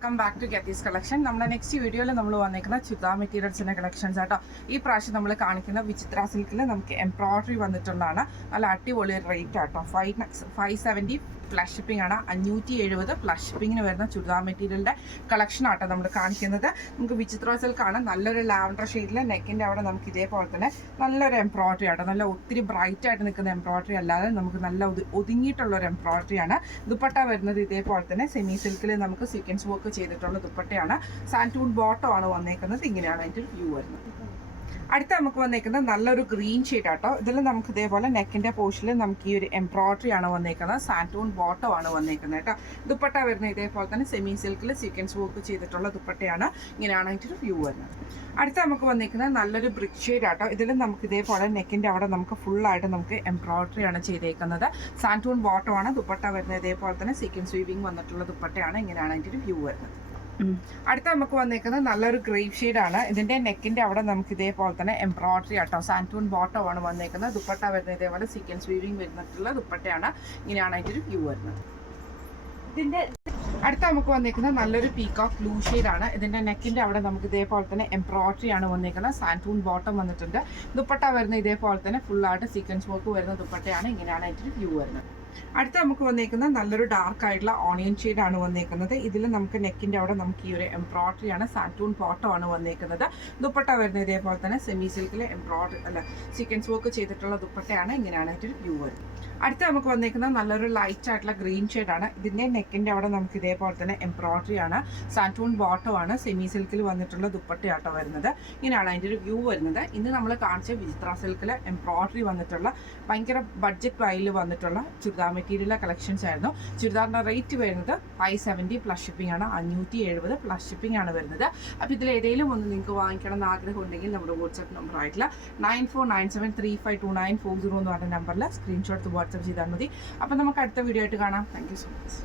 Welcome back to ഗെത്തീസ് collection. നമ്മുടെ next വീഡിയോയിൽ നമ്മൾ വന്നിരിക്കുന്ന ചുരിദാർ മെറ്റീരിയൽസിൻ്റെ കളക്ഷൻസ് ആട്ടോ. ഈ പ്രാവശ്യം നമ്മൾ കാണിക്കുന്ന വിചിത്ര സിൽക്കിൽ നമുക്ക് എംബ്രോയ്ഡറി വന്നിട്ടുള്ളതാണ്. നല്ല അടിപൊളി റേറ്റ് ആട്ടോ. 570 പ്ലസ് ഷിപ്പിംഗ് ആണ്. 570 പ്ലസ് ഷിപ്പിങ്ങിന് വരുന്ന ചുരിദാർ മെറ്റീരിയലിൻ്റെ കളക്ഷൻ ആട്ടോ നമ്മൾ കാണിക്കുന്നത്. നമുക്ക് വിചിത്ര സിൽക്കാണ്. നല്ലൊരു ലാവൻഡർ ഷെയ്ഡിൽ നെക്കിൻ്റെ അവിടെ നമുക്ക് ഇതേപോലെ തന്നെ നല്ലൊരു എംബ്രോയ്ഡറി ആട്ടോ. നല്ല ഒത്തിരി ബ്രൈറ്റ് ആയിട്ട് നിൽക്കുന്ന എംബ്രോയ്ഡറി അല്ലാതെ നമുക്ക് നല്ല ഒതുങ്ങിയിട്ടുള്ളൊരു എംബ്രോയ്ഡറിയാണ്. ദുപ്പട്ട വരുന്നത് ഇതേപോലെ തന്നെ സെമി സിൽക്കിൽ നമുക്ക് സീക്വൻസ് വർക്ക് ചെയ്തിട്ടുള്ള ദുപ്പട്ടയാണ്. സാൻറ്റൂൺ ബോട്ടം ആണ് വന്നേക്കുന്നത്. ഇങ്ങനെയാണ് അതിൻ്റെ വ്യൂ വരുന്നത്. അടുത്ത നമുക്ക് വന്നേക്കുന്നത് നല്ലൊരു ഗ്രീൻ ഷെയ്ഡ് ആട്ടോ. ഇതിൽ നമുക്ക് ഇതേപോലെ നെക്കിൻ്റെ പോർഷനിൽ നമുക്ക് ഈ ഒരു എംബ്രോയ്ഡറി ആണ് വന്നേക്കുന്നത്. സാൻറ്റൂൺ ബോട്ടം ആണ് വന്നേക്കുന്നത് കേട്ടോ. ദുപ്പട്ട വരുന്നത് ഇതേപോലെ തന്നെ സെമി സിൽക്കിൽ സീക്വൻസ് വർക്ക് ചെയ്തിട്ടുള്ള ദുപ്പട്ടയാണ്. ഇങ്ങനെയാണ് അതിൻ്റെ ഒരു വ്യൂ വരുന്നത്. അടുത്ത നമുക്ക് വന്നേക്കുന്നത് നല്ലൊരു ബ്രിക്ക് ഷെയ്ഡ് ആട്ടോ. ഇതിൽ നമുക്ക് ഇതേപോലെ നെക്കിൻ്റെ അവിടെ നമുക്ക് ഫുള്ളായിട്ട് നമുക്ക് എംബ്രോയ്ഡറി ആണ് ചെയ്തേക്കുന്നത്. സാൻറ്റൂൺ ബോട്ടം ആണ്. ദുപ്പട്ട വരുന്നത് ഇതേപോലെ തന്നെ സീക്വൻസ് വീവിങ് വന്നിട്ടുള്ള ദുപ്പട്ടയാണ്. ഇങ്ങനെയാണ് അതിൻ്റെ ഒരു വ്യൂ വരുന്നത്. അടുത്ത നമുക്ക് വന്നേക്കുന്നത് നല്ലൊരു ഗ്രേപ്പ് ഷെയ്ഡാണ്. ഇതിൻ്റെ നെക്കിൻ്റെ അവിടെ നമുക്ക് ഇതേപോലെ തന്നെ എംബ്രോയ്ഡറി ആട്ടോ. സാൻറ്റൂൺ ബോട്ടം ആണ് വന്നേക്കുന്നത്. ദുപ്പട്ട വരുന്നത് ഇതേപോലെ സീക്വൻസ് വീവിങ് വരുന്നിട്ടുള്ള ദുപ്പട്ടയാണ്. ഇങ്ങനെയാണ് അതിൻ്റെ ഒരു വ്യൂ വരുന്നത്. ഇതിൻ്റെ അടുത്ത നമുക്ക് വന്നേക്കുന്നത് നല്ലൊരു പീകോക്ക് ബ്ലൂ ഷെയ്ഡാണ്. ഇതിൻ്റെ നെക്കിൻ്റെ അവിടെ നമുക്ക് ഇതേപോലെ തന്നെ എംബ്രോയ്ഡറി ആണ് വന്നേക്കുന്നത്. സാൻറ്റൂൺ ബോട്ടം വന്നിട്ടുണ്ട്. ദുപ്പട്ട വരുന്നത് ഇതേപോലെ തന്നെ ഫുള്ളായിട്ട് സീക്വൻസ് വർക്ക് വരുന്ന ദുപ്പട്ടയാണ്. ഇങ്ങനെയാണ് അതിൻ്റെ ഒരു വ്യൂ വരുന്നത്. അടുത്ത നമുക്ക് വന്നേക്കുന്നത് നല്ലൊരു ഡാർക്ക് ആയിട്ടുള്ള ഓണിയൻ ഷെയ്ഡാണ് വന്നേക്കുന്നത്. ഇതിൽ നമുക്ക് നെക്കിൻ്റെ അവിടെ നമുക്ക് ഈ ഒരു എംബ്രോയ്ഡറി ആണ്. സാൻറ്റൂൺ ബോട്ടം ആണ് വന്നേക്കുന്നത്. ദുപ്പട്ട വരുന്നത് ഇതേപോലെ തന്നെ സെമി സിൽക്കിൽ സീക്വൻസ് വർക്ക് ചെയ്തിട്ടുള്ള ദുപ്പട്ടയാണ്. ഇങ്ങനെയാണ് അതിൻ്റെ ഒരു വ്യൂ വരുന്നത്. അടുത്ത നമുക്ക് വന്നേക്കുന്നത് നല്ലൊരു ലൈറ്റ് ആയിട്ടുള്ള ഗ്രീൻ ഷെയ്ഡാണ്. ഇതിൻ്റെ നെക്കിൻ്റെ അവിടെ നമുക്ക് ഇതേപോലെ തന്നെ എംബ്രോയ്ഡറി ആണ്. സാൻറ്റൂൺ ബോട്ടം ആണ്. സെമി സിൽക്കിൽ വന്നിട്ടുള്ള ദുപ്പട്ടയാട്ടോ വരുന്നത്. ഇങ്ങനെയാണ് അതിൻ്റെ ഒരു വ്യൂ വരുന്നത്. ഇന്ന് നമ്മൾ കാണിച്ച വിചിത്ര സിൽക്കിൽ എംബ്രോയ്ഡറി വന്നിട്ടുള്ള ഭയങ്കര ബഡ്ജറ്റ് പ്രൈസിൽ വന്നിട്ടുള്ള ചുരിദാർ മെറ്റീരിയൽ കളക്ഷൻസ് ആയിരുന്നു. ചുരിദാറിൻ്റെ റേറ്റ് വരുന്നത് 570 പ്ലസ് ഷിപ്പിംഗ് ആണ്. 570 പ്ലസ് ഷിപ്പിംഗ് ആണ് വരുന്നത്. അപ്പോൾ ഇതിൽ ഏതെങ്കിലും ഒന്ന് നിങ്ങൾക്ക് വാങ്ങിക്കണം എന്ന് ആഗ്രഹം ഉണ്ടെങ്കിൽ നമ്മുടെ വാട്സ്ആപ്പ് നമ്പർ ആയിട്ടുള്ള 9497352940 എന്ന് പറഞ്ഞ നമ്പറിൽ സ്ക്രീൻഷോട്ട് വാട്സ്ആപ്പ് ചെയ്താൽ മതി. അപ്പോൾ നമുക്ക് അടുത്ത വീഡിയോ ആയിട്ട് കാണാം. Thank you so much.